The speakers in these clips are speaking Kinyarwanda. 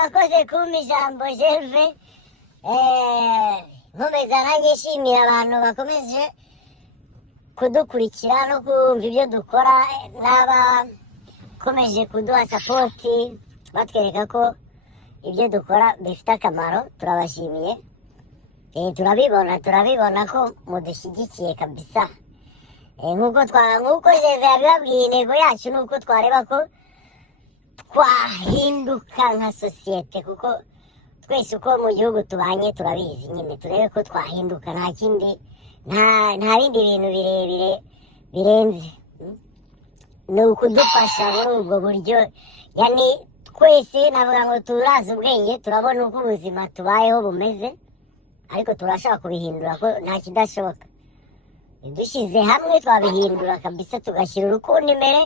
urakoze kumpa ijambo Gerve. Nkomeza nanjye nshimira abantu bakomeje kudukurikira no kumva ibyo dukora, n'abakomeje kuduha sapoti batwereka ko ibyo dukora bifite akamaro. Turabashimiye. turabibona ko mudushyigikiye kabisa. Nk'uko Gerve yabibabwiye, intego yacu ni uko twareba ko twahinduka nka sosiyete, kuko twese uko mu gihugu tubanye turabizi nyine. Turebe ko twahinduka, nta kindi, nta bindi bintu birebire birenze. Ni ukudufasha muri ubwo buryo. Yani twese navuga ngo turazi ubwenge, turabona uko ubuzima tubayeho bumeze, ariko turashaka kubihindura ko nta kidashoboka. Dushyize hamwe twabihindura kabisa, tugashyira urukundo imbere,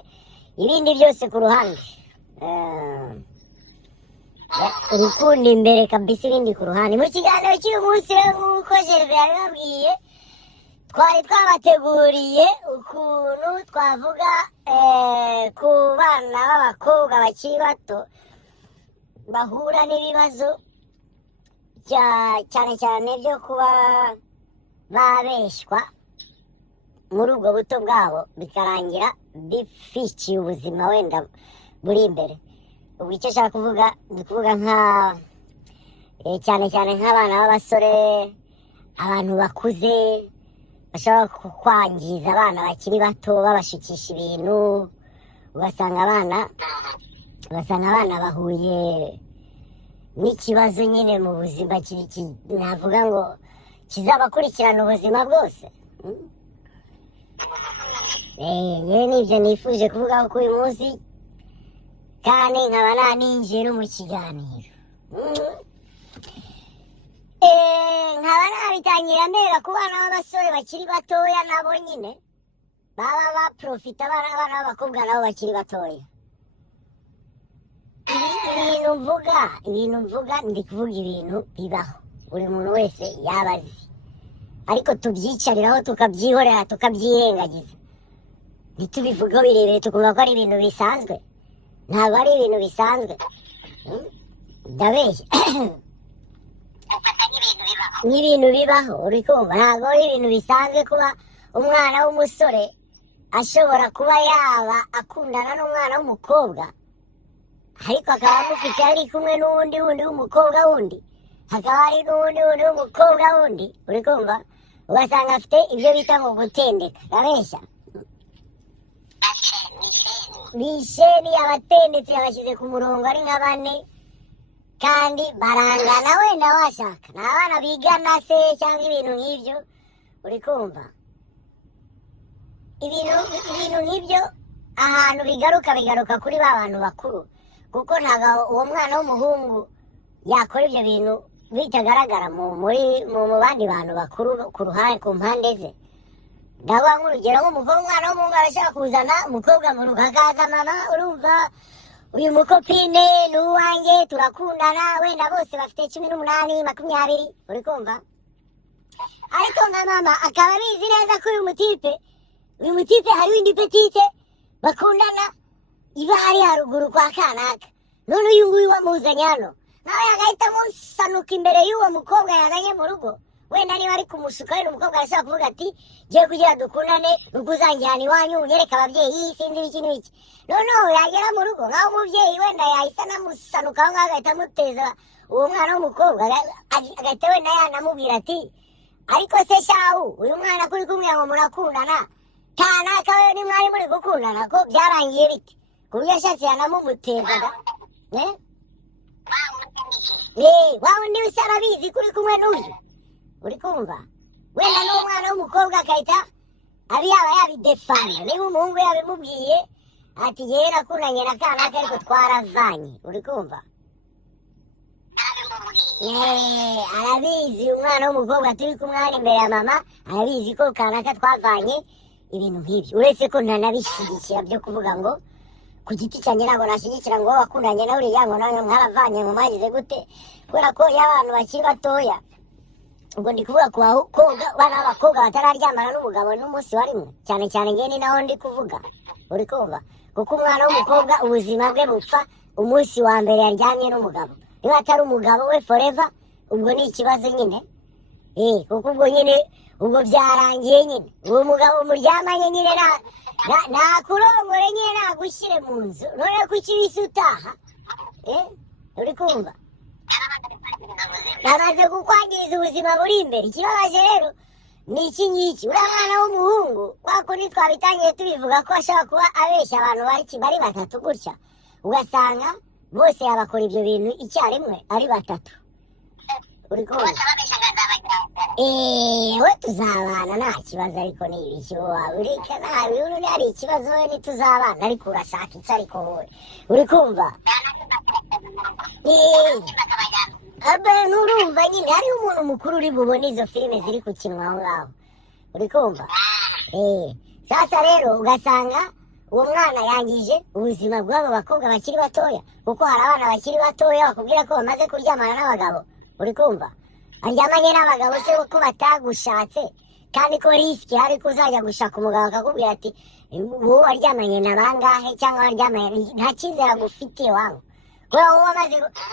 ibindi byose ku ruhande. Urukundo imbere kabisa, ibindi ku ruhande. Mu kiganiro cy'uyu munsi nk'uko Gerve yabibabwiye, twari twabateguriye ukuntu twavuga ku bana b'abakobwa bakiri bato bahura n'ibibazo cyane cyane byo kuba babeshywa muri ubwo buto bwabo, bikarangira bifikiye ubuzima wenda buri imbere. Ubwo icyo ashaka kuvuga, ni kuvuga cyane nk'abana b'abasore, abantu bakuze bashobora kwangiza abana bakiri bato babashukisha ibintu. ugasanga abana bahuye n'ikibazo nyine mu buzima navuga ngo kizabakurikirana ubuzima bwose. Yewe nibyo nifuje kuvuga ko uyu munsi, kandi nkaba naninjiye no mu kiganiro. Nkaba nabitangira mbera ku bana b'abasore bakiri batoya, nabo nyine baba baprofita, abana b'abakobwa nabo bakiri batoya. ibintu mvuga ndi kuvuga ibintu bibaho, buri muntu wese yaba azi, ariko tubyicariraho tukabyihorera tukabyirengagiza, ntitubivugeho birebire tukumva ko ari ibintu bisanzwe. Ntabwo ari ibintu bisanzwe, ndabeshya. N'ibintu bibaho, uri kumva. Ntabwo ari ibintu bisanzwe kuba umwana w'umusore ashobora kuba yaba akundana n'umwana w'umukobwa, ariko akaba amufite ari kumwe n'uwundi w'umukobwa wundi, hakaba hari n'uwundi w'umukobwa wundi, uri kumva. Ugasanga afite ibyo bita ngo gutendeka. Ndabeshya. Bisheni abatendetse yabashyize ku murongo ari nka 4, kandi barangana. Wenda washaka ni abana bigana se cyangwa ibintu nk'ibyo, uri kumva. Ibintu nk'ibyo ahantu bigaruka kuri ba bantu bakuru, kuko ntabwo uwo mwana w'umuhungu yakora ibyo bintu bitagaragara mu bandi bantu bakuru ku mpande ze. Ndavuga nk'urugero, umwana w'umuhungu arashaka kuzana umukobwa mu rugo, akaza, mama urumva uyu mukopine ni uwanjye, turakundana, wenda bose bafite 18, 20, uri kumva. Ariko nka mama akaba abizi neza ko uyu mutipe hari windi petite bakundana iba hari haruguru kwa kanaka, none uyu nguyu wamuzanye hano, nawe agahita amusanuka imbere y'uwo mukobwa yazanye mu rugo. Wenda niba ari kumusuka, wenda umukobwa arashaka kuvuga ati, ngiye kugira dukundane, nuko uzanjyana iwanyu unyereka ababyeyi, sinzi ibiki n'ibiki. Noneho yagera mu rugo nk'aho umubyeyi wenda yahita anamusanuka aho ngaho, agahita amuteza uwo mwana w'umukobwa, agahita wenda yanamubwira ati, ariko se shahu, uyu mwana kuri kumwe ngo murakundana, kanaka we nimwari muri gukundana ko byarangiye bite? Ku buryo ashatse yanamumutezaga. Wa undi wese arabizi kuri kumwe n'uyu, uri kumva. Wenda n'umwana w'umukobwa akahita yaba yabidefana. Niba umuhungu yabimubwiye ati, yewe nakundanye na kanaka ariko twaravanye, uri kumva. Arabizi umwana w'umukobwa turi kumwe hano imbere ya mama, arabizi ko kanaka twavanye, ibintu nk'ibyo. Uretse ko ntanabishyigikira byo kuvuga ngo, ku giti cyanjye ntabwo nashyigikira ngo wakundanye na uriya ngo nawe mwaravanye ngo mwagize gute, kubera ko iyo abantu bakiri batoya, ubwo ndi kuvuga ku bana b'abakobwa batararyamana n'umugabo n'umunsi wa rimwe, cyane njye ni naho ndi kuvuga, uri kumva. Kuko umwana w'umukobwa ubuzima bwe bupfa umunsi wa mbere yaryamye n'umugabo. niba atari umugabo we forever ubwo ni ikibazo nyine kuko ubwo nyine ubwo byarangiye nyine uwo mugabo muryamanye nyine nakurongore nyine nagushyire mu nzu none kuki wise utaha uri kumva namaze kukwangiriza ubuzima buri imbere ikibabaje rero ni iki ngiki uriya mwana w'umuhungu kwa kundi twabitangiye tubivuga ko ashobora kuba abeshya abantu bari batatu gutya ugasanga bose yabakora ibyo bintu icyarimwe ari batatu uri kubona we tuzabana nta kibazo ariko ni ibiki wowe urika nta bintu ari ikibazo we ntituzabana ariko urashaka iki ariko wowe uri kumva nurumva nyine hariho umuntu mukuru uri bubone izo filime ziri gukinwa aho ngaho uri kumva sasa rero ugasanga uwo mwana yangije ubuzima bw'abo bakobwa bakiri batoya kuko hari abana bakiri batoya bakubwira ko bamaze kuryamana n'abagabo uri kumva aryamanye n'abagabo se ko batagushatse kandi ko risiki hari ko uzajya gushaka umugabo akakubwira ati wowe waryamanye na bangahe cyangwa waryamanye nta cyizere agufitiye wangu kubera wowe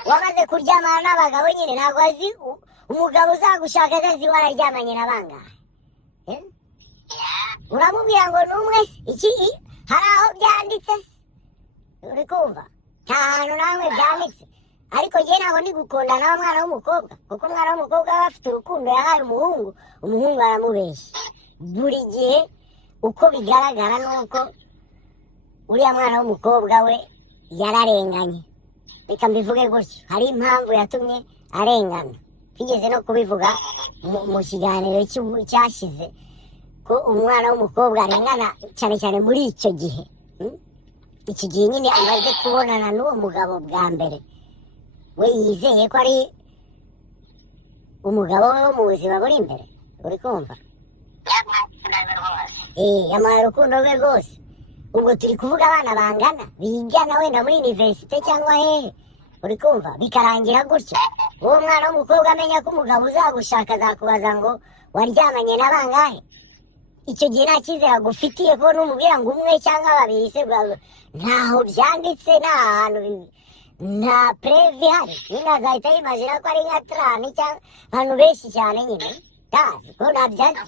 wamaze kuryamana n'abagabo nyine ntabwo azi umugabo uzagushaka azi wararyamanye na bangahe uramubwira ngo ni umwe iki hari aho byanditse uri kumva nta hantu namwe byanditse ariko njye ntabwo ndi gukundana n'umwana w'umukobwa kuko umwana w'umukobwa aba afite urukundo yahaye umuhungu aramubeshya buri gihe uko bigaragara nuko uriya mwana w'umukobwa we yararenganye reka mbivuge gutyo hari impamvu yatumye arengana twigeze no kubivuga mu kiganiro cyashize ko umwana w'umukobwa arengana cyane cyane muri icyo gihe iki gihe nyine amaze kubonana n'uwo mugabo bwa mbere we yizeye ko ari umugabo we wo mu buzima buri imbere uri kumva yamuhaye urukundo rwe rwose ubwo turi kuvuga abana bangana bigana wenda muri universite cyangwa hehe uri kumva bikarangira gutyo uwo mwana w'umukobwa amenya ko umugabo uzagushaka azakubaza ngo waryamanye na bangahe icyo gihe nta cyizere agufitiye ko numubwira ngo umwe cyangwa babiri se ntaho byanditse nta hantu nta previ hari nyine azahita yimagina ko ari nka trani cyangwa abantu benshi cyane nyine tazi ko ntabyazi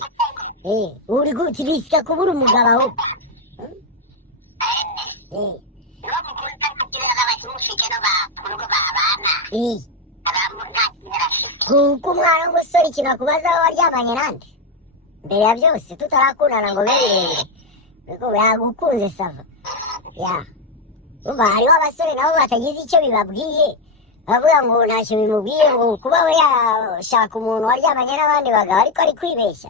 uri gutisika kubura umugabo ahubwo kuko umwana w'umusore ikintu akubaza waryamanye nande mbere ya byose tutarakundana ngo be birebire yagukunze sava umva hariho abasore nabo batagize icyo bibabwiye bavuga ngo ntacyo bimubwiye ngo kuba we yashaka umuntu waryamanye n'abandi bagabo ariko ari kwibeshya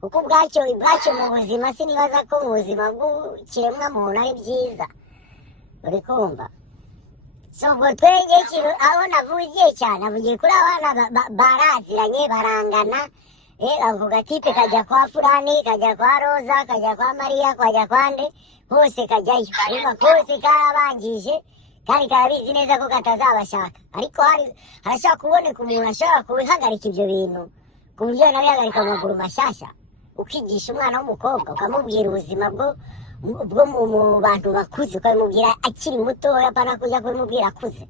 kuko ubwacyo mu buzima sinibaza ko mu buzima bw'ikiremwa muntu ari byiza uri kumva so ubwo twegeye ikintu aho navugiye cyane navugiye kuri abana baraziranye barangana ako gatipe kajya kwa Fulani kajya kwa Roza kajya kwa Mariya kajya kwa nde hose kajyayo ariko kose karabangije kandi karabizi neza ko katazabashaka ariko harashaka kuboneka umuntu ashobora kubihagarika ibyo bintu ku buryo nabihagarika mu maguru mashyashya ukigisha umwana w'umukobwa ukamubwira ubuzima bwo mu bantu bakuze ukabimubwira akiri mutoya apana kujya kubimubwira akuze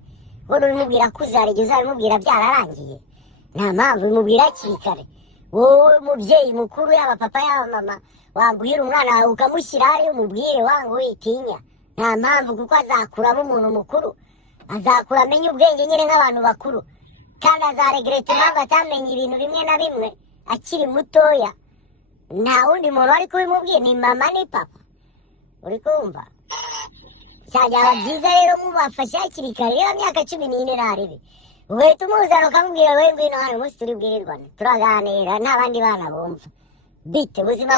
kuko n'ubimubwira akuze hari igihe uzabimubwira byararangiye nta mpamvu bimubwira hakiri kare wowe mubyeyi mukuru yaba papa yaba mama wabwira umwana wawe ukamushyira hariya umubwire wangu witinya nta mpamvu kuko azakura aba umuntu mukuru azakura amenya ubwenge nyine nk'abantu bakuru kandi azaregereta impamvu atamenye ibintu bimwe na bimwe akiri mutoya nta wundi muntu wari kubimubwira ni mama ni papa uri kumva byaba byiza rero mubafashe hakiri kare rero myaka 14 ntarebe uhita umuzana ukamubwira we ngwino hano umunsi turi bwirirwane turaganira n'abandi bana bumva bite ubuzima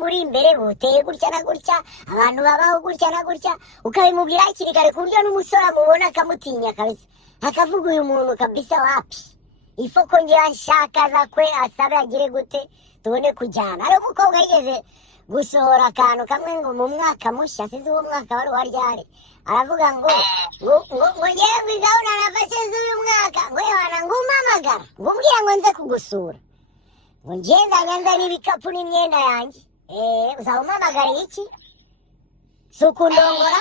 muri imbere buteye gutya na gutya abantu babaho gutya na gutya ukabimubwira hakiri kare ku buryo n'umusore amubona akamutinya kabisa akavuga uyu muntu kabisa wapi ifo ko ngira nshaka zakwe asabe agire gute tubone kujyana ari umukobwa yigeze gusohora akantu kamwe ngo mu mwaka mushya sinzi uwo mwaka wari waryari aravuga ngo yewe gahunda nafashe z'uyu mwaka ngo yana ngumamagara ngo umbwira ngo nze kugusura ngo nzanye n'ibikapu n'imyenda yanjye uzawumamagara iki si ukundongora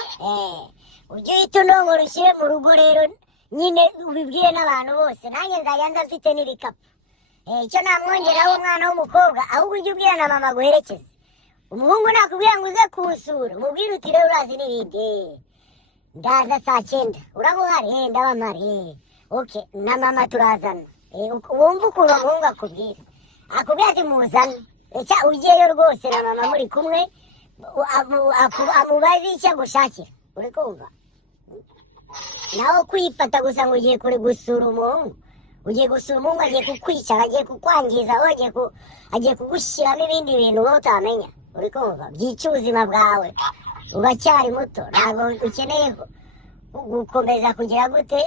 ujye uhita undongora ushyire mu rugo rero nyine ubibwire n'abantu bose nanjye nzajya nza mfite n'ibikapu icyo namwongeraho umwana w'umukobwa ahubwo ujye ubwira na mama guherekeze umuhungu nakubwira ngo uze kuwusura umubwire uti rero urazi n'ibindi ndaza saa 9 uraba uhari ndaba mpari okay na mama turazana wumva ukuntu umuhungu akubwira ati muzane ugiyeyo rwose na mama muri kumwe amubaze icyo agushakira uri kumva nawe kwifata gusa ngo ugiye kure gusura umuhungu ugiye gusura umuhungu agiye kukwicara agiye kukwangiza agiye kugushyiramo ibindi bintu wowe utamenya uri kumva byica ubuzima bwawe uracyari muto ntabwo ukeneye gukomeza kugira gute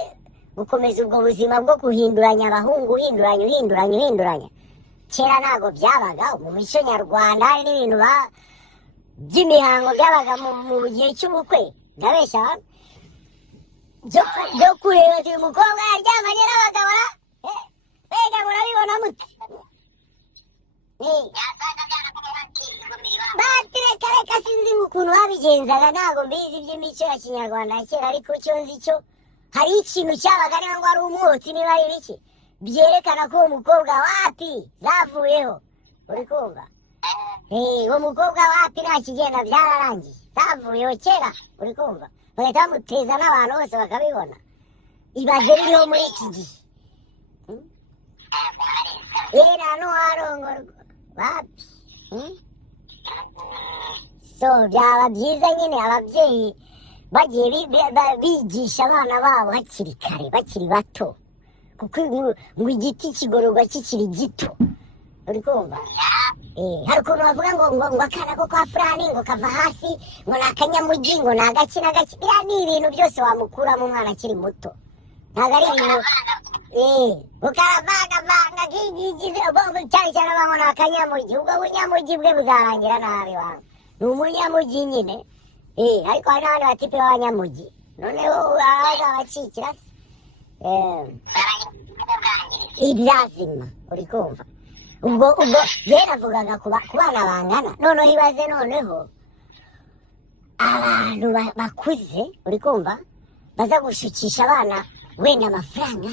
gukomeza ubwo buzima bwo guhinduranya abahungu uhinduranya kera ntabwo byabaga mu mico nyarwanda hari n'ibintu by'imihango byabaga mu gihe cy'ubukwe ndabeshya byo kureba uyu mukobwa yaryamanye n'abagabo mbega murabibona mute reka sinzi ukuntu babigenzaga ntabwo mbizi iby'imico ya kinyarwanda ya kera ariko icyo nzi cyo hari ikintu cyabaga niba ngo ari umwotsi niba ari ibiki byerekana ko uwo mukobwa wapi zavuyeho uri kumva uwo mukobwa wapi nta kigenda byararangiye zavuyeho kera uri kumva bagahita bamuteza n'abantu bose bakabibona ibaze biriho muri iki gihe rero hano harongorwa wapi so byaba byiza nyine ababyeyi bagiye bigisha abana babo hakiri kare bakiri bato kuko ngo igiti kigororwa kikiri gito uri kumva hari ukuntu bavuga ngo akana ko kwa fulani ngo kava hasi ngo ni akanyamugi ngo ni agaki n'agaki biriya ni ibintu byose wamukuramo umwana akiri muto ntabwo ari ibintu ukaravangavanga kigize cyane cyane abanywa ni akanyamugi ubwo bunyamugi bwe buzarangira nabi wawe ni umunyamugi nyine ariko hari n'abandi batipe b'abanyamugi noneho bazabacikira se ibyazima uri kumva ubwo byeravugaga ku bana bangana noneho ibaze noneho abantu bakuze uri kumva baza gushukisha abana wenda amafaranga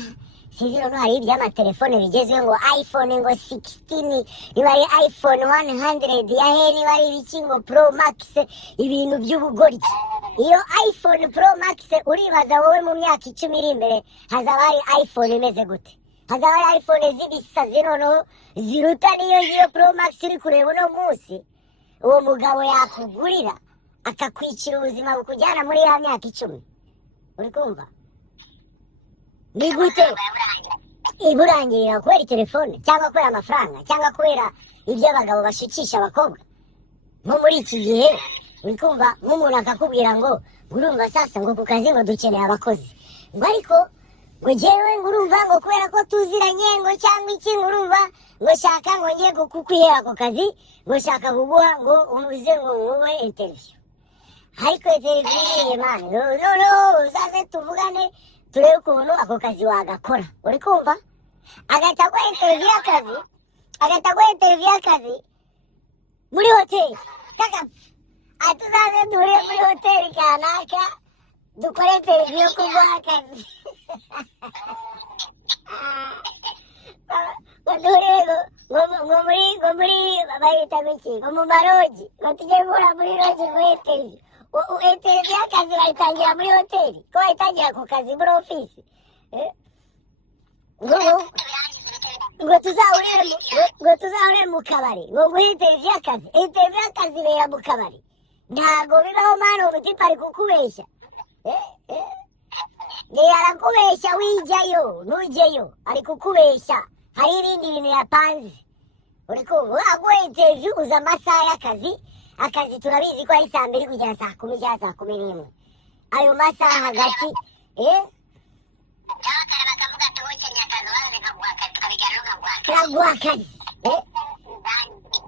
sinzi noneho hari iby'amatelefone bigezweho ngo iPhone ngo 16 niba ari iPhone 100 yahe niba ari ibiki ngo Pro Max ibintu by'ubugoryi iyo iPhone Pro Max uribaza wowe mu myaka 10 iri imbere hazaba hari iPhone imeze gute hazaba hari iPhone z'ibisazi noneho ziruta niyo Pro Max uri kureba uno munsi uwo mugabo yakugurira akakwicira ubuzima bukujyana muri ya myaka 10 uri kumva ni gute iburangirira kubera telefone cyangwa kubera amafaranga cyangwa kubera ibyo abagabo bashukisha abakobwa nko muri iki gihe uri kumva nk'umuntu akakubwira ngo urumva sasa ngo ku kazi ngo dukeneye abakozi ngo ariko ngo njyewe ngo urumva ngo kubera ko tuziranye ngo cyangwa iki ngo urumva ngo shaka ngo ngiye kukwihera ako kazi ngo shaka kuguha ngo umuze ngo nkube interview ariko interview niye mani no sasa tuvugane turebe ukuntu ako kazi wagakora uri kumva agahita aguha interview y'akazi muri hoteli tuzaze duhure muri hoteli kanaka dukore interview yo kuguha akazi ngo muri bahita biki ngo mu marogi ngo tujye guhura muri rogi ngo interview y'akazi bayitangira muri hoteli ko bayitangira ku kazi muri ofisi ngo tuzahurire mu kabari ngo nguhe interview y'akazi ibera mu kabari ntabwo bibaho mani umutipe ari kukubeshya arakubeshya wijyayo ntujyeyo ari kukubeshya hari ibindi bintu yapanze uri kumva aguhe interview uza amasaha y'akazi akazi turabizi ko ari saa 2 kugera saa 10 cyangwa saa 11 ayo masaha hagati kaguha akazi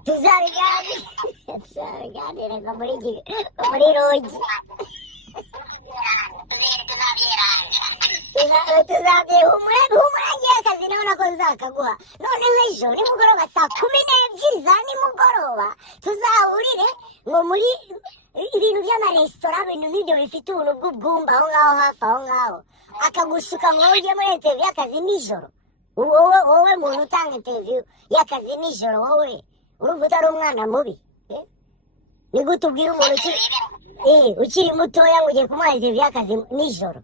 tuzabiganira muri rogi humura ngiye akazi nabona ko nzakaguha noneho ejo nimugoroba saa 12 za nimugoroba tuzahurire ngo ibintu by'amaresitora ibintu nk'ibyo bifite ubuntu bw'ubwumba aho ngaho hafi aho ngaho akagusuka ngo ujye muri interview y'akazi nijoro. Wowe muntu utanga interview y'akazi nijoro wowe urumva utari umwana mubi? Ni gute ubwira umuntu ukiri mutoya ngo ugiye kumuha interview y'akazi nijoro?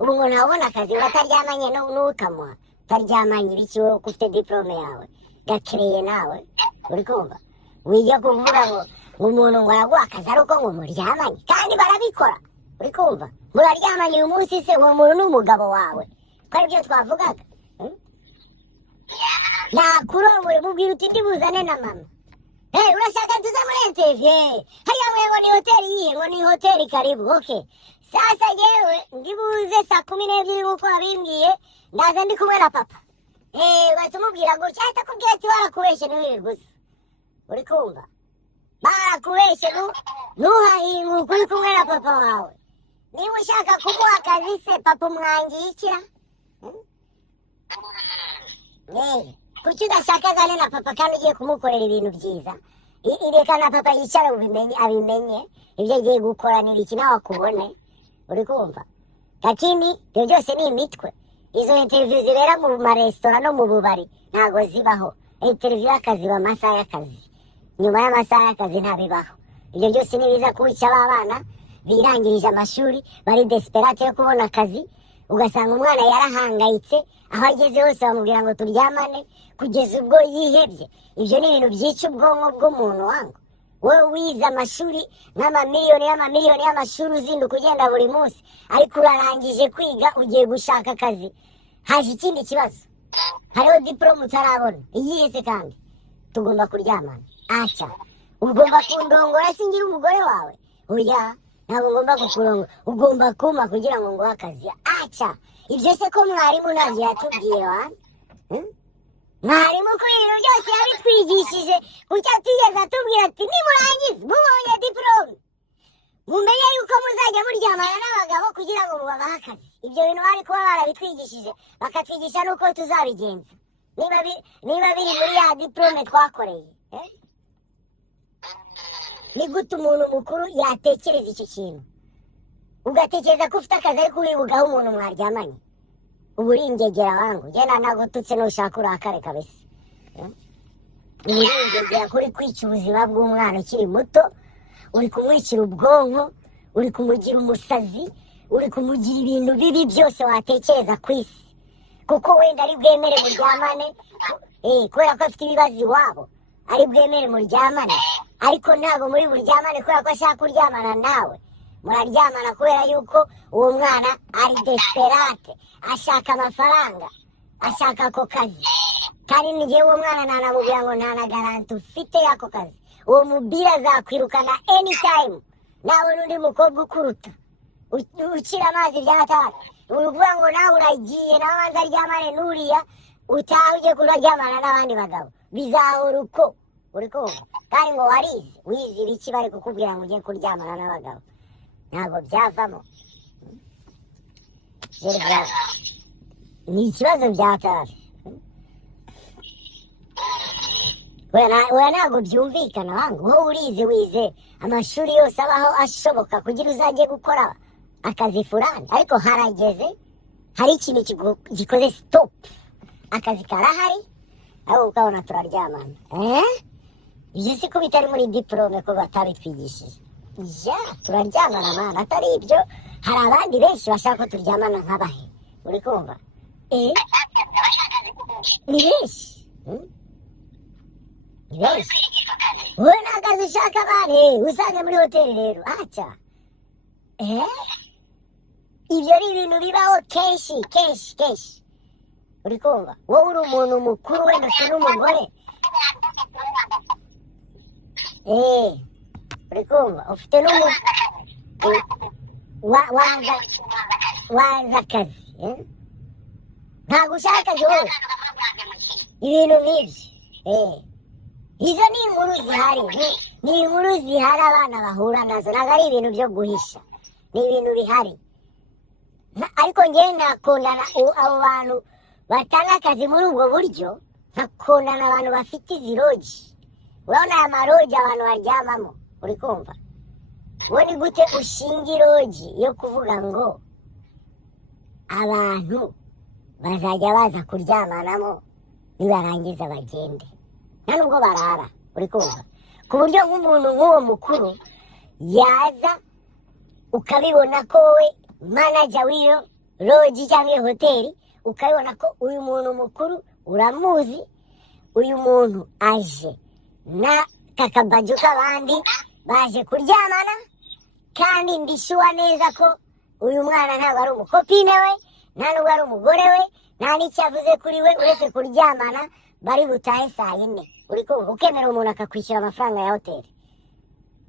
Ubu ngo ntabona akazi ngo ataryamanye n'ukamuha utaryamanye ibiki wowe ko ufite diplome yawe gakereye nawe, uri kumva? Wijya kuvuga ngo umuntu ngo araguha akazi ari uko ngo muryamanye, kandi barabikora, uri kumva? Muraryamanye uyu munsi se uwo muntu n'umugabo wawe, ko aribyo twavugaga. Nakurongore mubwira uti ndibuzane na mama. Urashaka tuza muri interview? Hariya mwe ngo ni hoteli yihe? Ngo ni hoteli karibu. Okay. Sasa yewe ndibuze saa 12 nk'uko wabimbwiye, ndaza ndi kumwe na papa. Batumubwira gutya ahita akubwira ati barakubeshye n'ibiri gusa, uri kumva? Barakubeshye ntuhahinguke uri kumwe na papa wawe. Niba ushaka kumuha akazi se papa umwangikira? Kuki udashaka azane na papa kandi ugiye kumukorera ibintu byiza? Reka na papa yicara abimenye ibyo agiye gukora n'ibiki nawe akubone, uri kumva? Lakini ibyo byose ni imitwe. Izo interview zibera mu maresitora no mu bubari ntago zibaho. Interview y'akazi iba amasaha y'akazi, nyuma y'amasaha y'akazi ntabibaho. Ibyo byose nibiza kubica abana birangirije amashuri bari desperate yo kubona akazi, ugasanga umwana yarahangayitse aho ageze hose bamubwira ngo turyamane kugeza ubwo yihebye. Ibyo ni ibintu byica ubwonko bw'umuntu wangu. Wowe wize amashuri n'amamiliyoni y'amashuri uzinduka ugenda buri munsi, ariko urarangije kwiga ugiye gushaka akazi, haje ikindi kibazo, hariho diplome utarabona. Iyihe se kandi? Tugomba kuryamana. Acha, ugomba kundongora singira umugore wawe? Oya, ntabwo ngomba kukurongora, ugomba kuma kugira ngo nguhe akazi. Acha, ibyo se ko mwarimu ntabyo yatubwiye wa? Mwarimu ko ibintu byose yabitwigishije, kuki atigeze atubwira ati nimurangize mubonye diplome mumenye yuko muzajya muryamana n'abagabo kugira ngo mubabahe akazi? Ibyo bintu bari kuba barabitwigishije bakatwigisha n'uko tuzabigenza niba biri muri ya diplome twakoreye. Ni gute umuntu mukuru yatekereza icyo kintu ugatekereza ko ufite akazi ariko uribugaho umuntu mwaryamanye? Ubu uri ingegera wangu, jyena nagututse nushaka urakare kabisa. Ubu uri ingegera kuri kwica ubuzima bw'umwana ukiri muto, uri kumwicira ubwonko, uri kumugira umusazi, uri kumugira ibintu bibi byose watekereza ku isi, kuko wenda ari bwemere muryamane kubera ko afite ibibazo iwabo, ari bwemere muryamane, ariko ntabwo muri buryamane kubera ko ashaka kuryamana nawe. Muraryamana kubera yuko uwo mwana ari desperate, ashaka amafaranga, ashaka ako kazi. Kandi nigihe uwo mwana ntanamubwira ngo nta na garanti ufite y'ako kazi, uwo mubira azakwirukana anytime. Nawe n'undi mukobwa ukuruta ukira amazi by'ahatari, uvuga ngo nawe uragiye nawe wanza aryamane n'uriya, utaha ujye kuraryamana n'abandi bagabo, bizahora uko, uri kumva? Kandi ngo wize ibiki bari kukubwira ngo ujye kuryamana n'abagabo? Ntabwo byavamo. Ni ikibazo byatari. Oya ntabwo byumvikana wangu. Wowe wize amashuri yose abaho ashoboka kugira uzajye gukora akazi fulani, ariko harageze hari ikintu gikoze stop, akazi karahari aho ukabona turaryamana. Ibyo si ko bitari muri diplome ko batabitwigishije. Turaryamana mana, atari ibyo hari abandi benshi bashaka ko turyamana nk'abahe, uri kumva? Ni benshi. Wowe n'akazi ushaka abandi usange muri hoteli rero. Acha, ibyo ni ibintu bibaho kenshi, uri kumva? Wowe uri umuntu mukuru wenda ufite n'umugore, uri kumva? Ufite wanza akazi, ntabwo ushaka akazi wowe. Ibintu nk'ibyo izo ni inkuru zihari, ni inkuru zihari abana bahura nazo, ntabwo ari ibintu byo guhisha, ni ibintu bihari. Ariko njyewe nakundana abo bantu batanga akazi muri ubwo buryo, nkakundana abantu bafite izi roji. Urabona aya maroji abantu baryamamo, uri kumva? wowe ni gute ushinga irogi yo kuvuga ngo abantu bazajya baza kuryamanamo nibarangiza bagende, nta nubwo barara, uri kumva? Ku buryo nk'umuntu nk'uwo mukuru yaza ukabibona ko we manager w'iyo rogi cyangwa iyo hoteli, ukabibona ko uyu muntu mukuru uramuzi, uyu muntu aje na kakabaju k'abandi baje kuryamana, kandi ndishuwa neza ko uyu mwana ntabwo ari umukopine we, nta nubwo ari umugore we, nta n'icyo avuze kuri we uretse kuryamana bari butahe saa yine, uri kumva? Ukemera umuntu akakwishyura amafaranga ya hoteli,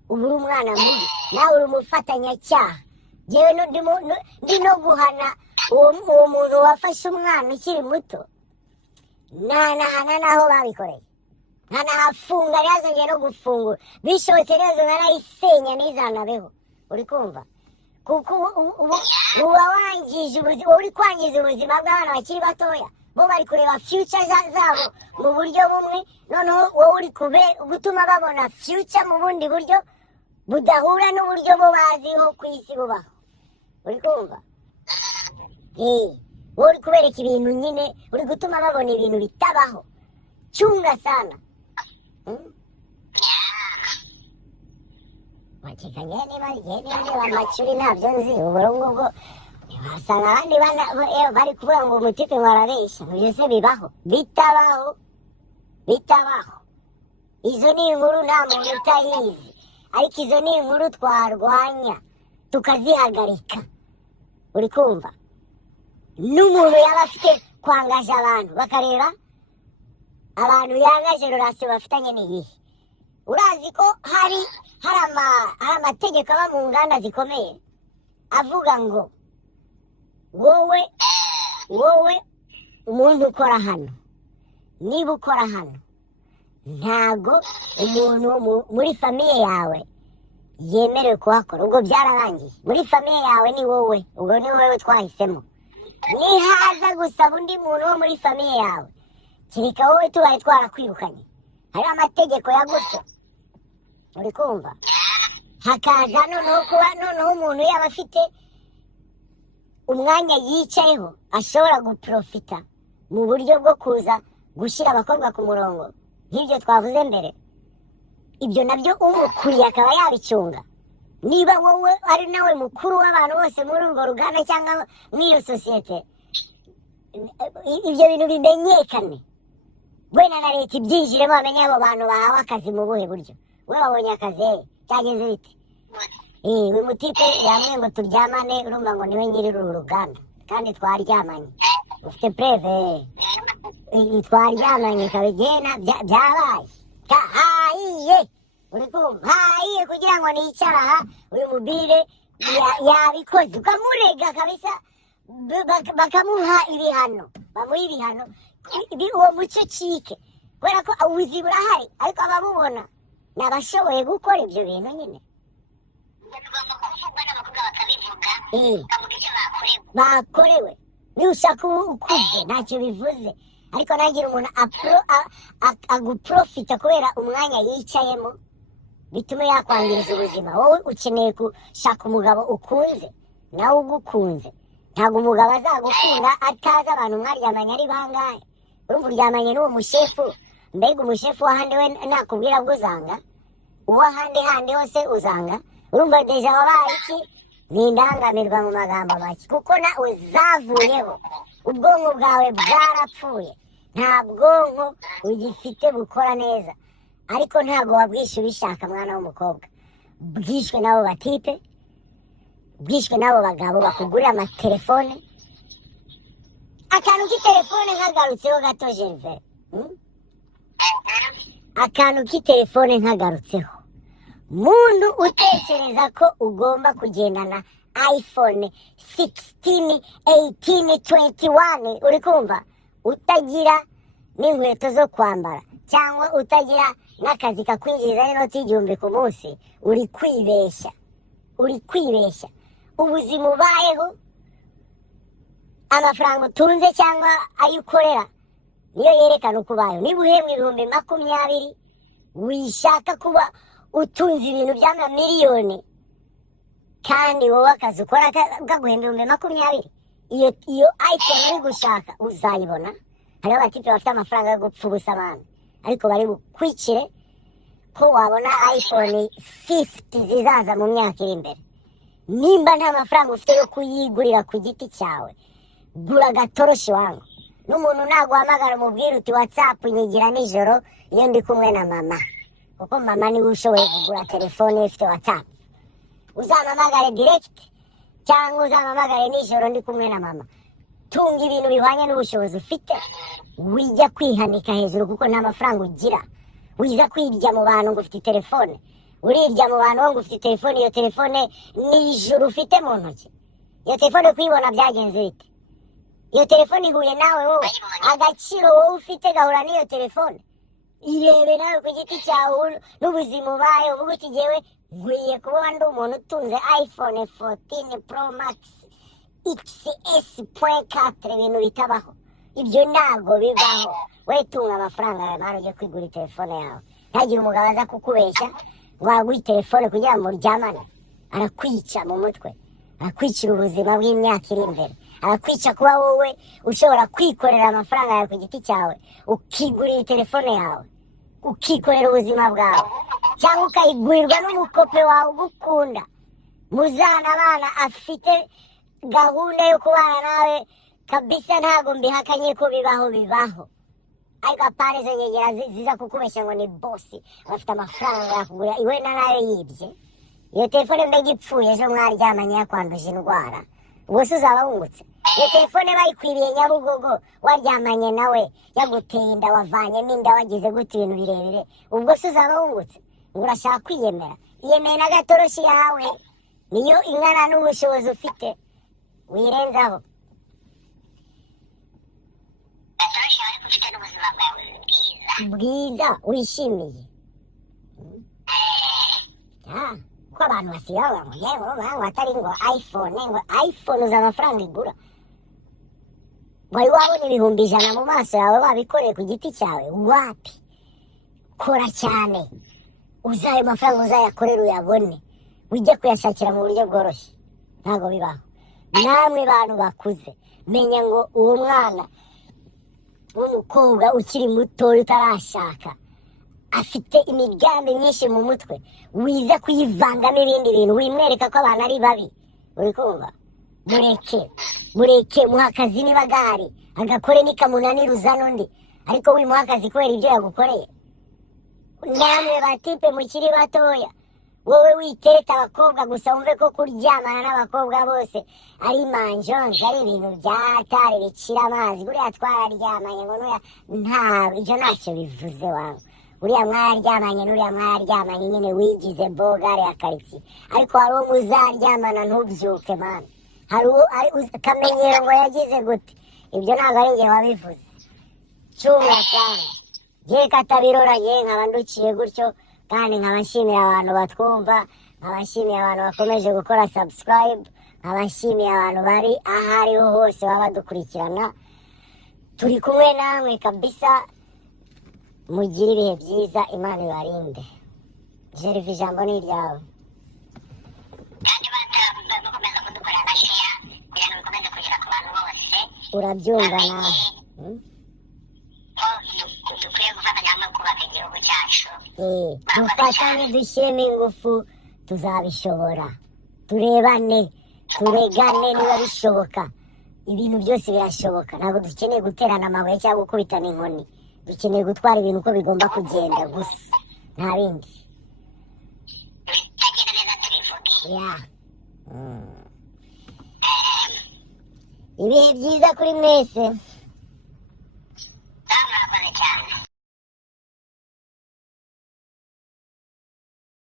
ubu uri umwana mubi, nawe uri umufatanyacyaha. Njyewe ndi no guhana uwo muntu wafashe umwana ukiri muto, ntanahana n'aho babikoreye, ntanahafunga, ntihazongere no gufungura, bishobotse neza narayisenya ntizanabeho, uri kumva? Kuko uba wangije ubuzima, uri kwangiza ubuzima bw'abana bakiri batoya, bo bari kureba future zabo mu buryo bumwe, noneho wowe uri gutuma babona future mu bundi buryo budahura n'uburyo bo baziho ku isi bubaho, uri kumva? wowe uri kubereka ibintu nyine, uri gutuma babona ibintu bitabaho. Chunga sana. Wakikanye niba amacuri ntabyo nzi, uburongo bwo wasanga abandi bari kuvuga ngo umutipe warabeshya, byose bibaho, bitabaho. Izo ni inkuru nta muntu utayizi, ariko izo ni inkuru twarwanya tukazihagarika, uri kumva? N'umuntu yaba afite kwangaje abantu, bakareba abantu yangaje relation bafitanye n'iyihe. Urazi ko hari amategeko aba mu nganda zikomeye avuga ngo wowe umuntu ukora hano, niba ukora hano, ntago umuntu muri famiye yawe yemerewe kuhakora. Ubwo byararangiye, muri famiye yawe ni wowe, ubwo ni wowe twahisemo. Nihaza gusaba undi muntu wo muri famiye yawe, kereka wowe tubaye twarakwirukanye, hari amategeko ya gutyo, uri kumva? Hakaza noneho umuntu yaba afite umwanya yicayeho ashobora guprofita mu buryo bwo kuza gushyira abakobwa ku murongo, nk'ibyo twavuze mbere. Ibyo nabyo umukuriye akaba yabicunga. Niba wowe ari nawe mukuru w'abantu bose muri urwo ruganda cyangwa mw'iyo sosiyete, ibyo bintu bimenyekane, wenda na leta ibyinjiremo, bamenye abo bantu bahawe akazi mu buhe buryo. We wabonye akazi cyageze bite? Uyu mutipe yamwe ngo turyamane, urumva ngo niwe nyiri uru ruganda, kandi twaryamanye, ufite preve? Twaryamanye kabigena, byabaye hahiye, uri kumva? Hahiye kugira ngo nicara aha, uyu mubire yabikoze, ukamurega kabisa, bakamuha ibihano, bamuha ibihano, uwo muco cike, kubera ko ubuzi burahari, ariko ababubona ni abashoboye gukora ibyo bintu nyine. Bakorewe. Niba ushaka ukuze ntacyo bivuze, ariko nagira umuntu aguprofita kubera umwanya yicayemo, bituma yakwangiriza ubuzima. Wowe ukeneye gushaka umugabo ukunze, nawe ugukunze. Ntabwo umugabo azagukunda atazi abantu mwaryamanye ari bangahe. Urumva uryamanye n'uwo mushefu, mbega umushefu w'ahandi we nakubwira bwo uzanga, uw'ahandi hose uzanga. Urumva deja wabaye iki? Ni indangamirwa mu magambo make, kuko nawe zavuyeho, ubwonko bwawe bwarapfuye, nta bwonko ugifite bukora neza. Ariko ntabwo wabwishe ubishaka, mwana w'umukobwa, bwishwe n'abo batipe, bwishwe n'abo bagabo bakugurira amatelefone. Akantu k'itelefone nkagarutseho gato Gerve, akantu k'itelefone nkagarutseho, muntu utekereza ko ugomba kugendana iPhone 16, 18, 21, uri kumva, utagira n'inkweto zo kwambara, cyangwa utagira n'akazi kakwinjiriza n'inoti y'igihumbi ku munsi, uri kwibeshya. Ubuzima ubayeho, amafaranga utunze cyangwa ayo ukorera, niyo yerekana uko ubayeho. Niba uhembwa 20,000, wishaka kuba utunze ibintu by'amamiliyoni, kandi wowe akazi ukora kaguhemba 20,000, iyo iPhone uri gushaka uzayibona. Hariho abatipe bafite amafaranga yo gupfa ubusa abana, ariko bari bukwicire ko wabona iPhone 50 zizaza mu myaka iri imbere. Nimba nta mafaranga ufite yo kuyigurira ku giti cyawe, gura agatoroshi wangu. N'umuntu naguhamagara umubwira uti WhatsApp nyigira nijoro iyo ndi kumwe na mama, kuko mama niwe ushoboye kugura telefone ifite WhatsApp. Uzampamagare direct cyangwa uzampamagare nijoro ndi kumwe na mama. Tunga ibintu bihwanye n'ubushobozi ufite, wijya kwihanika hejuru kuko nta mafaranga ugira. Wiza kwirya mu bantu ngo ufite telefone, urirya mu bantu ngo ufite telefone. Iyo telefone ni ijuru ufite mu ntoki. Iyo telefone kuyibona byagenze bite? Iyo telefone ihuye nawe wowe, agaciro wowe ufite gahura n'iyo telefone. Irebe nawe ku giti cyawe n'ubuzima ubaye, uvuga uti jyewe nkwiye kuba ndi umuntu utunze iPhone 14 Pro Max XS.4, ibintu bitabaho. Ibyo ntabwo bibaho. We tunga amafaranga yawe mara ujye kwigura telefone yawe. Ntagire umugabo aza kukubeshya ngo aguhe telefone kugira ngo muryamane. Arakwica mu mutwe, arakwicira ubuzima bw'imyaka iri imbere, arakwica kuba wowe ushobora kwikorera amafaranga yawe ku giti cyawe, ukigurira telefone yawe, ukikorera ubuzima bwawe, cyangwa ukayigurirwa n'umukope wawe ugukunda. Muzana abana afite gahunda yo kubana nawe kabisa, ntabwo mbihakanye ko bibaho. Ariko apana izo nyegera ziza kukubeshya ngo ni bosi bafite amafaranga yakugura, iwe na nayo yibye. Iyo telefone mbega ipfuye ejo mwaryamanye yakwanduje indwara, ubwo se uzaba wungutse? Iyo telefone bayikwiriye Nyabugogo waryamanye nawe yaguteye inda, wavanyemo inda, wagize gute ibintu birebire, ubwo se uzaba wungutse? Ngo urashaka kwiyemera? Iyemeye n'agatoroshi yawe niyo ingana n'ubushobozi ufite, wirenzaho. Ufite n'ubuzima bwawe bwiza wishimiye. Ko abantu basigaye ngo yewe atari ngo iPhone uza amafaranga igura. Wari wabona ibihumbi 100 mu maso yawe wabikoreye ku giti cyawe? Wapi? Kora cyane, uzayo mafaranga uzayakorera uyabone, ujye kuyashakira mu buryo bworoshye. Ntabwo bibaho. Namwe bantu bakuze, menya ngo uwo mwana w'umukobwa ukiri muto utarashaka afite imigambi myinshi mu mutwe, wiza kuyivangamo ibindi bintu, wimwereka ko abantu ari babi. Uri kumva? Mureke muha akazi niba gahari, agakore nikamunaniruza n'undi, ariko wimuha akazi kubera ibyo yagukoreye. Namwe batipe mukiri batoya, wowe witereta abakobwa gusa, wumve ko kuryamana n'abakobwa bose ari manjonje, ari ibintu byatari bicira amazi. Buriya twararyamanye ngo ibyo ntacyo bivuze wawe. Uriya mwararyamanye n'uriya mwararyamanye nyine wigize bogare ya karitsiye, ariko hari uwo muzaryamana ntubyuke mama, hari akamenyero ngo yagize gute. Ibyo ntabwo ari njye wabivuze. Cyumva cyane ngiye katabiroranye, nkaba nduciye gutyo, kandi nkaba nshimiye abantu batwumva, nkaba nshimiye abantu bakomeje gukora subscribe, nkaba nshimiye abantu bari ahariho hose baba badukurikirana. Turi kumwe namwe kabisa, mugire ibihe byiza, Imana ibarinde. Jerive, ijambo ni iryawe. Kandi bakomeza kudukorera na share kugira ngo bikomeze kugera ku bantu bose. Urabyumva nawe? Dukwiye gufatanya hamwe kubaka igihugu cyacu. Dufatanye, dushyiremo ingufu, tuzabishobora. Turebane, turegane niba bishoboka. Ibintu byose birashoboka. Ntabwo dukeneye guterana amabuye cyangwa gukubitana inkoni. Dukeneye gutwara ibintu uko bigomba kugenda gusa, nta bindi. Bitagenda neza tubivuge. Ibihe byiza kuri mwese.